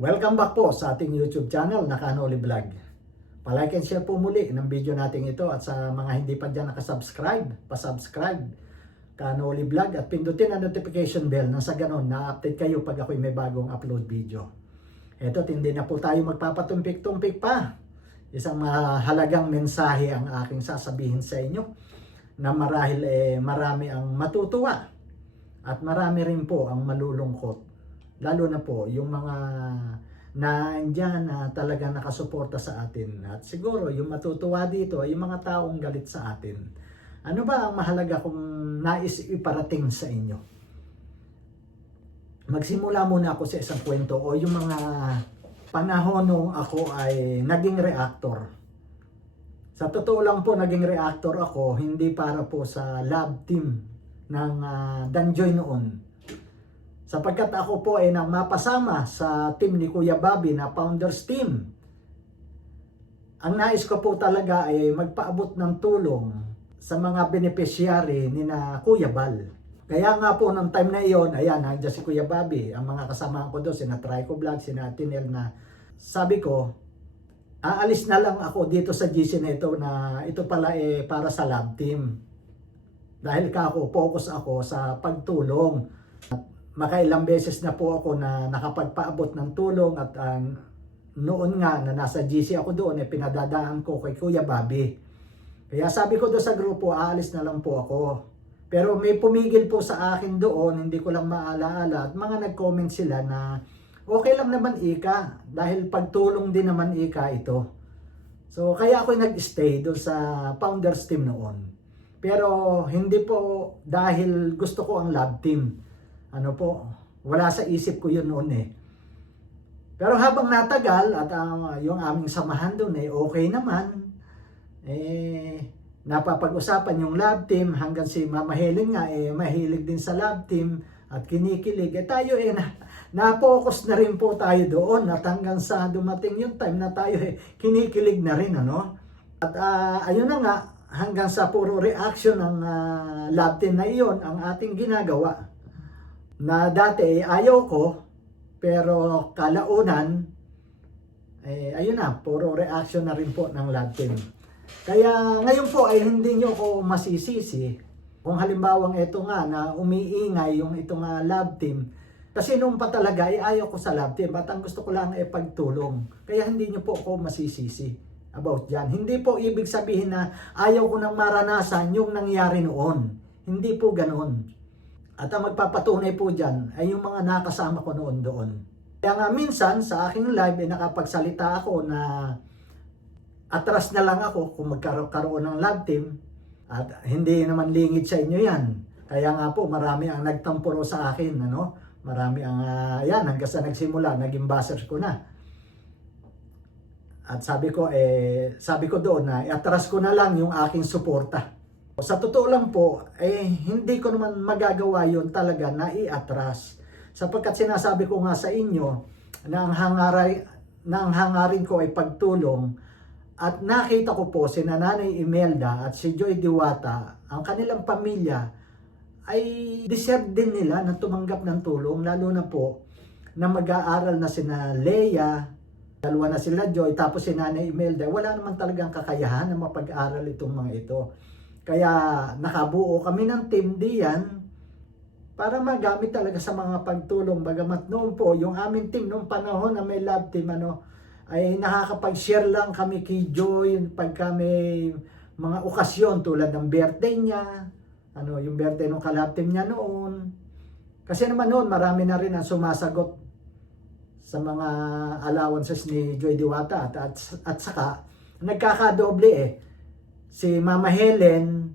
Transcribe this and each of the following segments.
Welcome back po sa ating YouTube channel, Nakanoli Vlog. Palike and share po muli ng video natin ito at sa mga hindi pa dyan nakasubscribe, pasubscribe Kanoli Vlog at pindutin ang notification bell na sa ganon na-update kayo pag ako'y may bagong upload video. Eto, hindi na po tayo magpapatumpik-tumpik pa. Isang mahalagang mensahe ang aking sasabihin sa inyo na marahil eh, marami ang matutuwa at marami rin po ang malulungkot lalo na po yung mga na andyan na talaga nakasuporta sa atin. At siguro yung matutuwa dito ay yung mga taong galit sa atin. Ano ba ang mahalaga kung nais iparating sa inyo? Magsimula muna ako sa isang kwento o yung mga panahon nung ako ay naging reactor. Sa totoo lang po, naging reactor ako hindi para po sa lab team ng uh, Danjoy noon sapagkat ako po ay mapasama sa team ni Kuya Bobby na founders team. Ang nais ko po talaga ay magpaabot ng tulong sa mga beneficiary ni na Kuya Bal. Kaya nga po ng time na iyon, ayan, nandiyan si Kuya Bobby, ang mga kasama ko doon, sina Trico Vlog, sina Tinel na sabi ko, aalis na lang ako dito sa GC na ito na ito pala eh para sa lab team. Dahil ka ako, focus ako sa pagtulong makailang beses na po ako na nakapagpaabot ng tulong at uh, noon nga na nasa GC ako doon, eh, pinadadaan ko kay Kuya Bobby. Kaya sabi ko doon sa grupo, aalis na lang po ako. Pero may pumigil po sa akin doon, hindi ko lang maalaala at mga nag-comment sila na okay lang naman Ika dahil pagtulong din naman Ika ito. So kaya ako nag-stay doon sa founders team noon. Pero hindi po dahil gusto ko ang lab team ano po, wala sa isip ko yun noon eh. Pero habang natagal at uh, yung aming samahan doon eh okay naman, eh napapag-usapan yung lab team hanggang si Mama Helen nga eh mahilig din sa lab team at kinikilig. Eh tayo eh na, na-focus na rin po tayo doon at hanggang sa dumating yung time na tayo eh kinikilig na rin ano. At uh, ayun na nga hanggang sa puro reaction ng uh, lab team na iyon ang ating ginagawa na dati ayaw ko pero kalaunan eh, ayun na, puro reaction na rin po ng lab team. Kaya ngayon po ay hindi nyo ko masisisi kung halimbawang ito nga na umiingay yung itong uh, lab team. Kasi nung pa talaga ay ayaw ko sa lab team at ang gusto ko lang ay pagtulong. Kaya hindi nyo po ako masisisi about yan. Hindi po ibig sabihin na ayaw ko nang maranasan yung nangyari noon. Hindi po ganoon. At ang magpapatunay po dyan ay yung mga nakasama ko noon doon. Kaya nga minsan sa aking live ay nakapagsalita ako na atras na lang ako kung magkaroon ng lab team at hindi naman lingid sa inyo yan. Kaya nga po marami ang nagtampuro sa akin. Ano? Marami ang uh, yan hanggang sa nagsimula, naging buzzer ko na. At sabi ko, eh, sabi ko doon na atras ko na lang yung aking suporta. Sa totoo lang po, eh, hindi ko naman magagawa yon talaga na iatras. Sapagkat sinasabi ko nga sa inyo na ang, hangaray, na ang hangarin ko ay pagtulong at nakita ko po si Nanay Imelda at si Joy Diwata, ang kanilang pamilya ay deserve din nila na tumanggap ng tulong lalo na po na mag-aaral na sina Leia, dalawa na sila Joy, tapos si Nanay Imelda, wala naman talagang kakayahan na mapag-aral itong mga ito. Kaya nakabuo kami ng team diyan para magamit talaga sa mga pagtulong. Bagamat noon po, yung aming team noong panahon na may lab team, ano, ay nakakapag-share lang kami kay Joy pag kami mga okasyon tulad ng birthday niya, ano, yung birthday ng kalab team niya noon. Kasi naman noon, marami na rin ang sumasagot sa mga allowances ni Joy Diwata at, at, at saka nagkakadoble eh Si Mama Helen,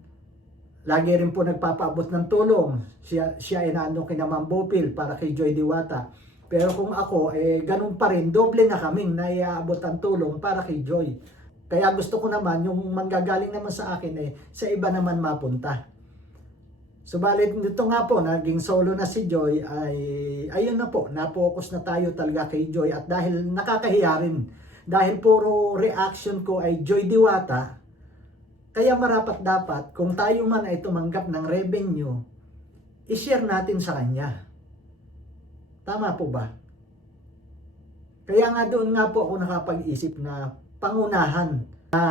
lagi rin po nagpapaabot ng tulong. Siya, siya ay naano kina Ma'am Bopil para kay Joy Diwata. Pero kung ako, eh, ganun pa rin, doble na kaming naiaabot ang tulong para kay Joy. Kaya gusto ko naman, yung manggagaling naman sa akin, eh, sa iba naman mapunta. Subalit nito nga po, naging solo na si Joy, ay ayun na po, na-focus na tayo talaga kay Joy. At dahil nakakahiya rin, dahil puro reaction ko ay Joy Diwata, kaya marapat dapat kung tayo man ay tumanggap ng revenue, i-share natin sa kanya. Tama po ba? Kaya nga doon nga po ako nakapag-isip na pangunahan. Na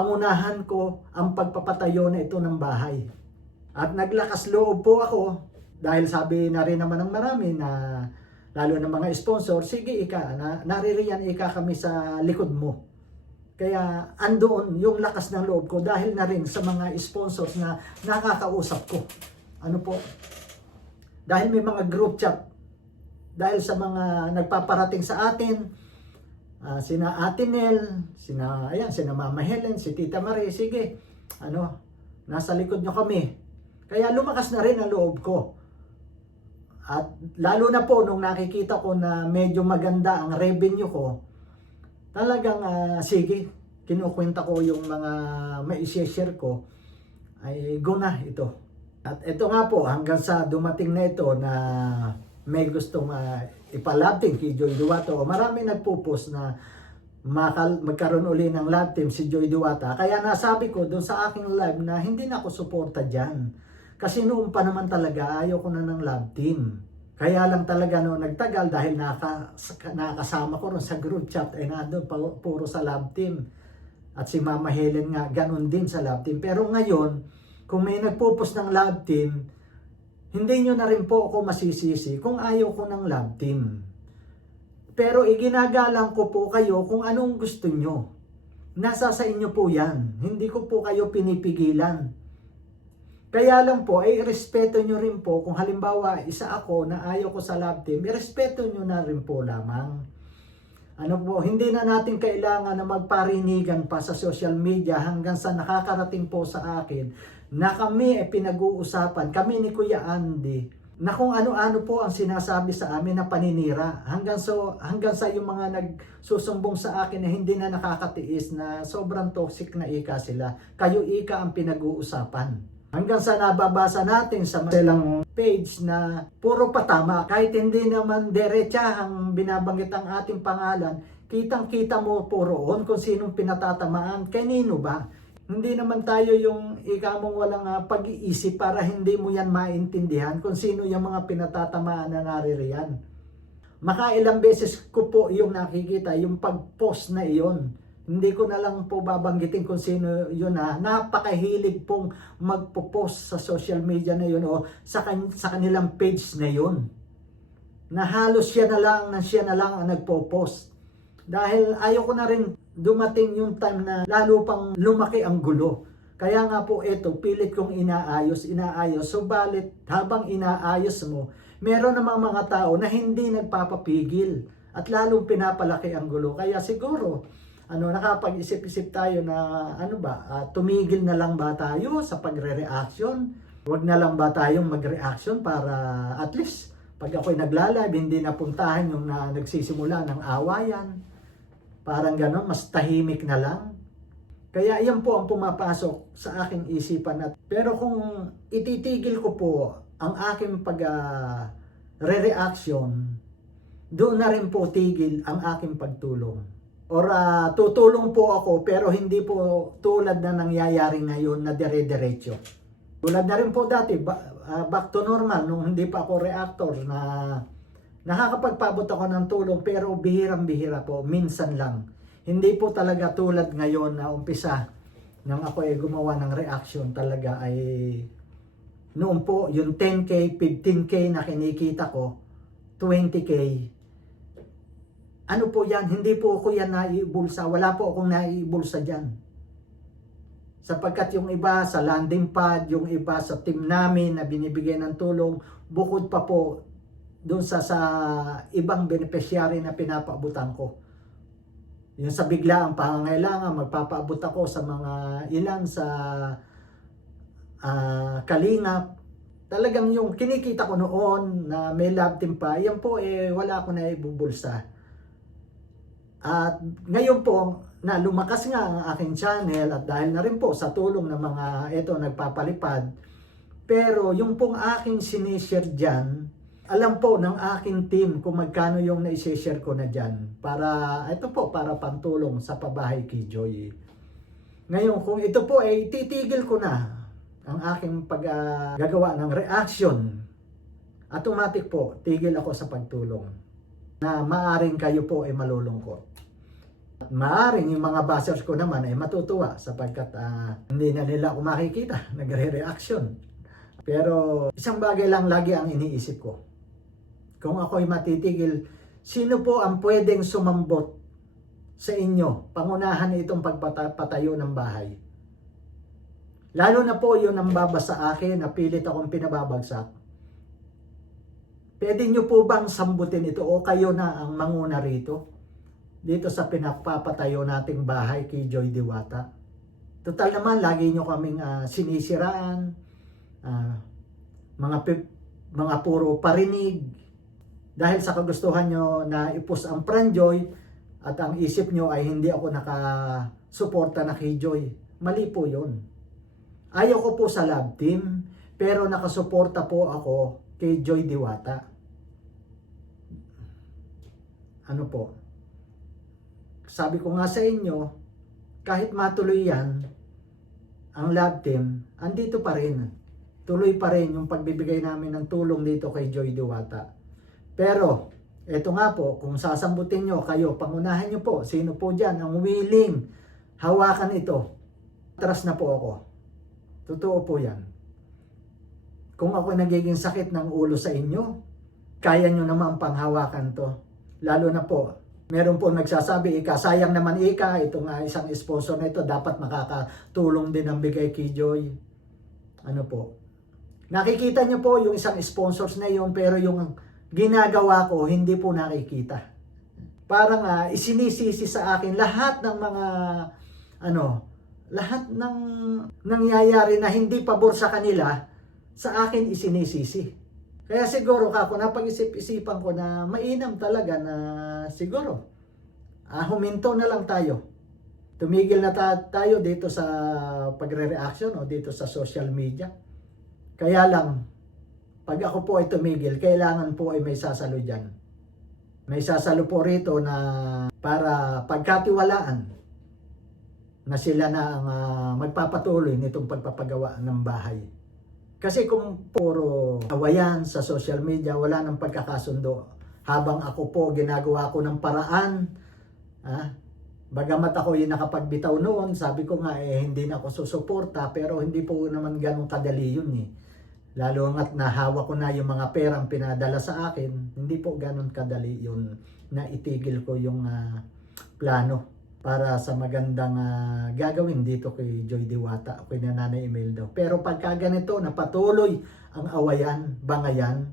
pangunahan ko ang pagpapatayo na ito ng bahay. At naglakas loob po ako dahil sabi na rin naman ng marami na lalo ng mga sponsor, sige ika, na, naririyan ika kami sa likod mo. Kaya andoon yung lakas ng loob ko dahil na rin sa mga sponsors na nakakausap ko. Ano po? Dahil may mga group chat. Dahil sa mga nagpaparating sa atin, ah, sina Ate Nel, sina, ayan, sina Mama Helen, si Tita Marie, sige, ano, nasa likod nyo kami. Kaya lumakas na rin ang loob ko. At lalo na po nung nakikita ko na medyo maganda ang revenue ko, talagang ah, sige, kinukwenta ko yung mga mai-share ko, ay go na ito. At ito nga po, hanggang sa dumating na ito na may gustong uh, ipalab team kay Joy Duwato, marami nagpo-post na makal, magkaroon uli ng lab team si Joy Duwata. Kaya nasabi ko doon sa aking live na hindi na ako suporta dyan. Kasi noon pa naman talaga ayaw ko na ng lab team. Kaya lang talaga no nagtagal dahil naka, nakasama ko ron sa group chat ay nandun pa, puro sa lab team. At si Mama Helen nga ganun din sa lab team. Pero ngayon, kung may nagpupos ng lab team, hindi nyo na rin po ako masisisi kung ayaw ko ng lab team. Pero iginagalang ko po kayo kung anong gusto nyo. Nasa sa inyo po yan. Hindi ko po kayo pinipigilan. Kaya lang po, ay respeto nyo rin po kung halimbawa isa ako na ayaw ko sa lab team, respeto nyo na rin po lamang. Ano po, hindi na natin kailangan na magparinigan pa sa social media hanggang sa nakakarating po sa akin na kami ay pinag-uusapan, kami ni Kuya Andy, na kung ano-ano po ang sinasabi sa amin na paninira. Hanggang, so, hanggang sa yung mga nagsusumbong sa akin na hindi na nakakatiis na sobrang toxic na ika sila. Kayo ika ang pinag-uusapan. Hanggang sa nababasa natin sa silang page na puro patama, kahit hindi naman derecha ang binabanggit ang ating pangalan, kitang-kita mo puro on kung sinong pinatatamaan, kanino ba? Hindi naman tayo yung ikamong walang uh, pag-iisip para hindi mo yan maintindihan kung sino yung mga pinatatamaan na naririyan. Makailang beses ko po yung nakikita, yung pag-post na iyon. Hindi ko na lang po babanggitin kung sino yun ha. Napakahilig pong magpo-post sa social media na yun o sa, kan- sa kanilang page na yun. Na halos siya na lang, na siya na lang ang nagpo-post. Dahil ayaw ko na rin dumating yung time na lalo pang lumaki ang gulo. Kaya nga po ito, pilit kong inaayos, inaayos. Subalit habang inaayos mo, meron namang mga tao na hindi nagpapapigil at lalong pinapalaki ang gulo. Kaya siguro, ano nakapag-isip-isip tayo na ano ba, ah, tumigil na lang ba tayo sa pagre-reaction? Huwag na lang ba tayong mag-reaction para at least pag ako'y nagla-live, hindi napuntahan yung na nagsisimula ng awayan. Parang gano'n, mas tahimik na lang. Kaya yan po ang pumapasok sa aking isipan. At, pero kung ititigil ko po ang aking pag ah, re-reaction, doon na rin po tigil ang aking pagtulong or uh, tutulong po ako pero hindi po tulad na nangyayari ngayon na dire-diretso. Tulad na rin po dati, ba, uh, back to normal, nung hindi pa ako reactor na nakakapagpabot ako ng tulong pero bihirang-bihira po, minsan lang. Hindi po talaga tulad ngayon na umpisa nang ako ay gumawa ng reaction talaga ay noon po yung 10k, 15k na kinikita ko, 20k, ano po yan? Hindi po ako yan naiibulsa. Wala po akong naiibulsa dyan. Sapagkat yung iba sa landing pad, yung iba sa team namin na binibigyan ng tulong, bukod pa po doon sa, sa ibang beneficiary na pinapaabutan ko. Yung sa bigla ang pangangailangan, magpapaabot ako sa mga ilan sa uh, kalingap. Talagang yung kinikita ko noon na may love team pa, yan po eh wala ako na ibubulsa at ngayon po, na lumakas nga ang aking channel at dahil na rin po sa tulong ng mga ito nagpapalipad, pero yung pong aking sinishare dyan, alam po ng aking team kung magkano yung naisishare ko na dyan. Para, ito po, para pantulong sa pabahay kay Joy. Ngayon, kung ito po ay titigil ko na ang aking paggagawa uh, ng reaction, automatic po, tigil ako sa pagtulong. Na maaring kayo po ay malulungkot. At maaring yung mga bashers ko naman ay matutuwa sapagkat ah, hindi na nila ako makikita, nagre-reaction. Pero isang bagay lang lagi ang iniisip ko. Kung ako'y matitigil, sino po ang pwedeng sumambot sa inyo, pangunahan itong pagpatayo ng bahay? Lalo na po yun ang babasa sa akin na pilit akong pinababagsak. Pwede nyo po bang sambutin ito o kayo na ang manguna rito? Dito sa pinapapatayo nating bahay kay Joy Diwata. Total naman, lagi nyo kaming ah, sinisiraan, ah, mga, pi- mga puro parinig. Dahil sa kagustuhan nyo na ipus ang Pranjoy at ang isip nyo ay hindi ako nakasuporta na kay Joy. Mali po yun. Ayaw ko po sa lab team, pero nakasuporta po ako kay Joy Diwata. Ano po? Sabi ko nga sa inyo, kahit matuloy yan, ang lab team, andito pa rin. Tuloy pa rin yung pagbibigay namin ng tulong dito kay Joy Diwata. Pero, eto nga po, kung sasambutin nyo kayo, pangunahan nyo po, sino po dyan ang willing hawakan ito. Atras na po ako. Totoo po yan. Kung ako nagiging sakit ng ulo sa inyo, kaya nyo naman panghawakan to. Lalo na po, meron po nagsasabi, Ika, sayang naman Ika, ito nga isang sponsor na dapat makakatulong din ang bigay kay. Ano po? Nakikita nyo po yung isang sponsors na yun, pero yung ginagawa ko, hindi po nakikita. Parang ah, isinisisi sa akin lahat ng mga, ano, lahat ng nangyayari na hindi pabor sa kanila, sa akin isinisisi. Kaya siguro kako napag-isip-isipan ko na mainam talaga na siguro ah, huminto na lang tayo. Tumigil na ta- tayo dito sa pagre-reaction o dito sa social media. Kaya lang, pag ako po ay tumigil, kailangan po ay may sasalo dyan. May sasalo po rito na para pagkatiwalaan na sila na ang ah, magpapatuloy nitong pagpapagawa ng bahay. Kasi kung puro awayan sa social media, wala nang pagkakasundo. Habang ako po ginagawa ko ng paraan, ah, bagamat ako yung nakapagbitaw noon, sabi ko nga eh hindi na ako susuporta, pero hindi po naman ganun kadali yun eh. Lalo nga't nahawa ko na yung mga perang pinadala sa akin, hindi po ganun kadali yun na itigil ko yung ah, plano para sa magandang ah, gagawin dito kay Joy Diwata o kay Nanay Imeldo. Pero pagka ganito na patuloy ang awayan, bangayan,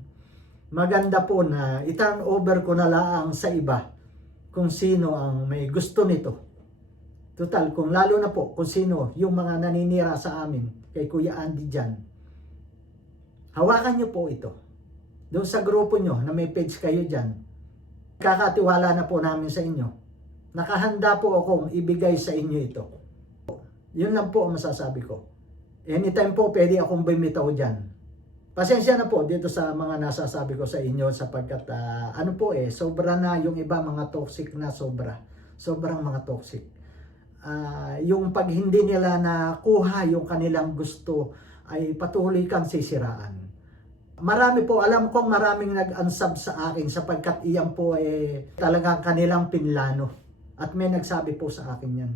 maganda po na i-turn over ko na lang sa iba kung sino ang may gusto nito. Total, kung lalo na po kung sino yung mga naninira sa amin kay Kuya Andy dyan, hawakan nyo po ito. Doon sa grupo nyo na may page kayo dyan, kakatiwala na po namin sa inyo nakahanda po akong ibigay sa inyo ito. Yun lang po ang masasabi ko. Anytime po pwede akong bumitaw dyan. Pasensya na po dito sa mga nasasabi ko sa inyo sapagkat ah, ano po eh, sobra na yung iba mga toxic na sobra. Sobrang mga toxic. Ah, yung pag hindi nila nakuha yung kanilang gusto ay patuloy kang sisiraan. Marami po, alam kong maraming nag-unsub sa akin sapagkat iyan po eh talagang kanilang pinlano. At may nagsabi po sa akin yan.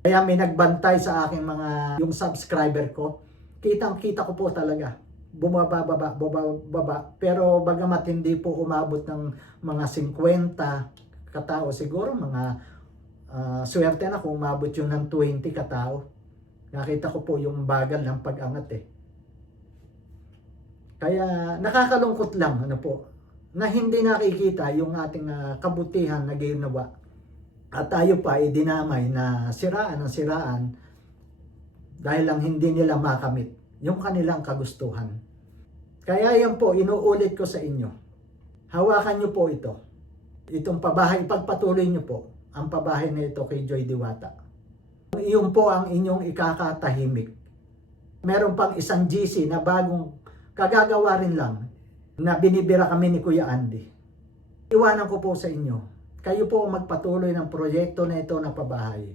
Kaya may nagbantay sa akin mga yung subscriber ko. Kitang kita ko po talaga. Bumababa, bumababa. Pero bagamat hindi po umabot ng mga 50 katao, siguro mga ah, swerte na kung umabot yung ng 20 katao. Nakita ko po yung bagal ng pag-angat eh. Kaya nakakalungkot lang ano po na hindi nakikita yung ating ah, kabutihan na ginawa at tayo pa ay dinamay na siraan ang siraan dahil lang hindi nila makamit yung kanilang kagustuhan. Kaya yan po, inuulit ko sa inyo. Hawakan nyo po ito. Itong pabahay, pagpatuloy nyo po ang pabahay na ito kay Joy Diwata. Iyon po ang inyong ikakatahimik. Meron pang isang GC na bagong kagagawa rin lang na binibira kami ni Kuya Andy. Iwanan ko po sa inyo kayo po magpatuloy ng proyekto na ito na pabahay.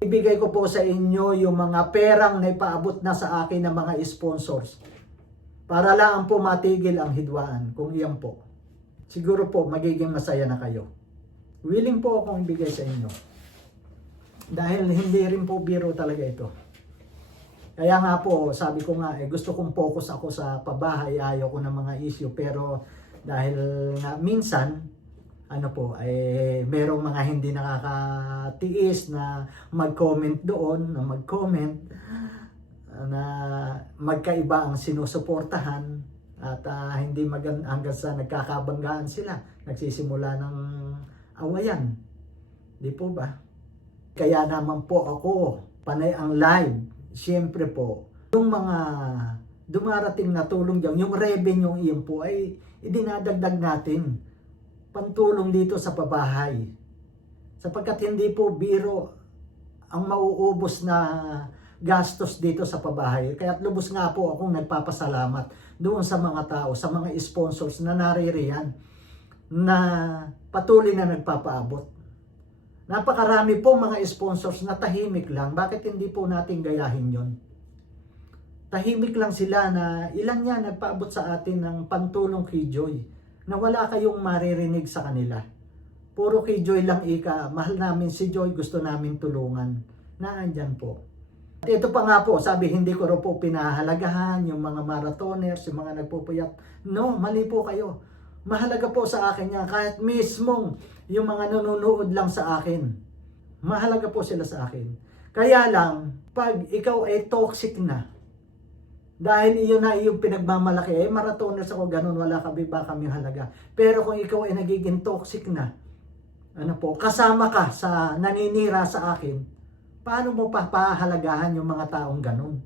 Ibigay ko po sa inyo yung mga perang na ipaabot na sa akin ng mga sponsors para lang po matigil ang hidwaan kung iyan po. siguro po magiging masaya na kayo. Willing po akong ibigay sa inyo. Dahil hindi rin po biro talaga ito. Kaya nga po, sabi ko nga, eh, gusto kong focus ako sa pabahay, ayaw ko ng mga issue, pero dahil nga minsan, ano po, eh, merong mga hindi nakakatiis na mag-comment doon, na mag-comment, na magkaiba ang sinusuportahan at ah, hindi magan hanggang sa nagkakabanggaan sila, nagsisimula ng awayan. Di po ba? Kaya naman po ako, panay ang live, siyempre po, yung mga dumarating na tulong dyan, yung revenue iyon po ay idinadagdag natin pantulong dito sa pabahay. Sapagkat hindi po biro ang mauubos na gastos dito sa pabahay. Kaya lubos nga po akong nagpapasalamat doon sa mga tao, sa mga sponsors na naririyan na patuloy na nagpapaabot. Napakarami po mga sponsors na tahimik lang. Bakit hindi po natin gayahin yon? Tahimik lang sila na ilan yan nagpaabot sa atin ng pantulong kay Joy na wala kayong maririnig sa kanila. Puro kay Joy lang ika, mahal namin si Joy, gusto namin tulungan. Naandyan po. At ito pa nga po, sabi hindi ko po pinahalagahan yung mga marathoners, yung mga nagpupuyat. No, mali po kayo. Mahalaga po sa akin yan, kahit mismong yung mga nanonood lang sa akin. Mahalaga po sila sa akin. Kaya lang, pag ikaw ay toxic na, dahil iyon na iyong pinagmamalaki, eh marathoners ako, ganun, wala kami ba kami halaga. Pero kung ikaw ay nagiging toxic na, ano po, kasama ka sa naninira sa akin, paano mo pa pahalagahan yung mga taong ganun?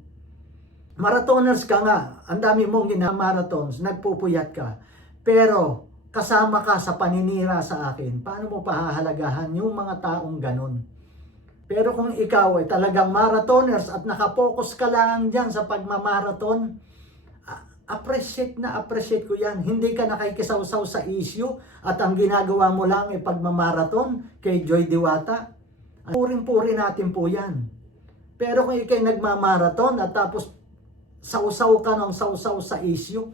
Marathoners ka nga, ang dami mong ginamarathons, nagpupuyat ka, pero kasama ka sa paninira sa akin, paano mo pahahalagahan yung mga taong ganun? Pero kung ikaw ay talagang marathoners at nakapokus ka lang dyan sa pagmamarathon, appreciate na appreciate ko yan. Hindi ka nakikisaw-saw sa issue at ang ginagawa mo lang ay pagmamarathon kay Joy Diwata. Puring-puri natin po yan. Pero kung ikay nagmamarathon at tapos sausaw ka ng sausaw sa issue,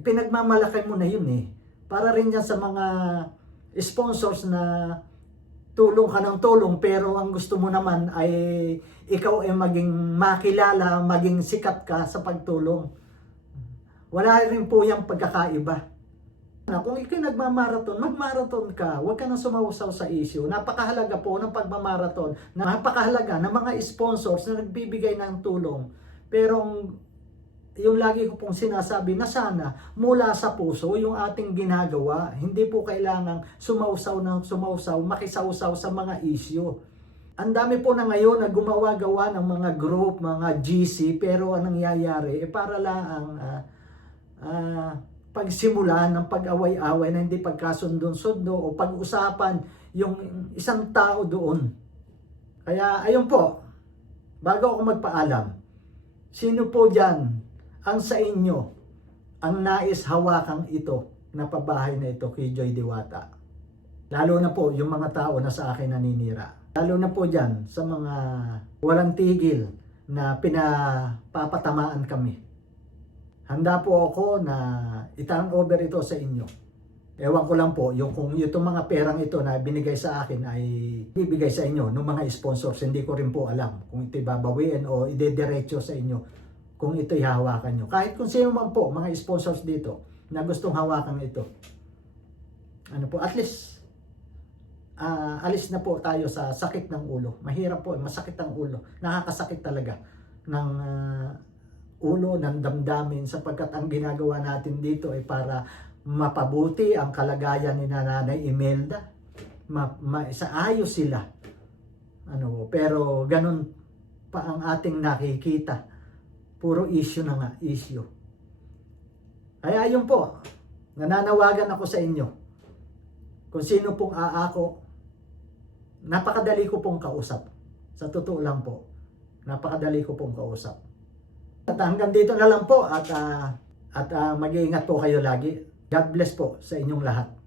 pinagmamalaki mo na yun eh. Para rin yan sa mga sponsors na tulong ka ng tulong pero ang gusto mo naman ay ikaw ay maging makilala, maging sikat ka sa pagtulong. Wala rin po yung pagkakaiba. Kung ikaw nagmamarathon, magmarathon ka. Huwag ka nang sumausaw sa issue. Napakahalaga po ng pagmamarathon. Napakahalaga ng mga sponsors na nagbibigay ng tulong. Pero yung lagi ko pong sinasabi na sana mula sa puso yung ating ginagawa. Hindi po kailangang sumausaw ng sumausaw, makisausaw sa mga issue. Ang dami po na ngayon na gumawa-gawa ng mga group, mga GC, pero anong nangyayari, eh para lang ah, ah, pagsimula ng pag-away-away na hindi pagkasundon-sundo o pag-usapan yung isang tao doon. Kaya ayun po, bago ako magpaalam, sino po dyan ang sa inyo ang nais hawakang ito na pabahay na ito kay Joy Diwata. Lalo na po yung mga tao na sa akin naninira. Lalo na po dyan sa mga walang tigil na pinapapatamaan kami. Handa po ako na i-turn over ito sa inyo. Ewan ko lang po, yung kung itong mga perang ito na binigay sa akin ay bibigay sa inyo ng mga sponsors, hindi ko rin po alam kung ito babawiin o idediretso sa inyo kung ito'y hawakan nyo. Kahit kung sino man po, mga sponsors dito na gustong hawakan ito. Ano po, at least ah, alis na po tayo sa sakit ng ulo. Mahirap po, masakit ang ulo. Nakakasakit talaga ng ah, ulo, ng damdamin sapagkat ang ginagawa natin dito ay para mapabuti ang kalagayan ni Nanay Imelda. Ma, ma, sa ayos sila. Ano, pero ganun pa ang ating nakikita. Puro issue na nga, issue. Kaya yun po, nananawagan ako sa inyo. Kung sino pong aako, napakadali ko pong kausap. Sa totoo lang po, napakadali ko pong kausap. At hanggang dito na lang po at ah, at ah, mag-iingat po kayo lagi. God bless po sa inyong lahat.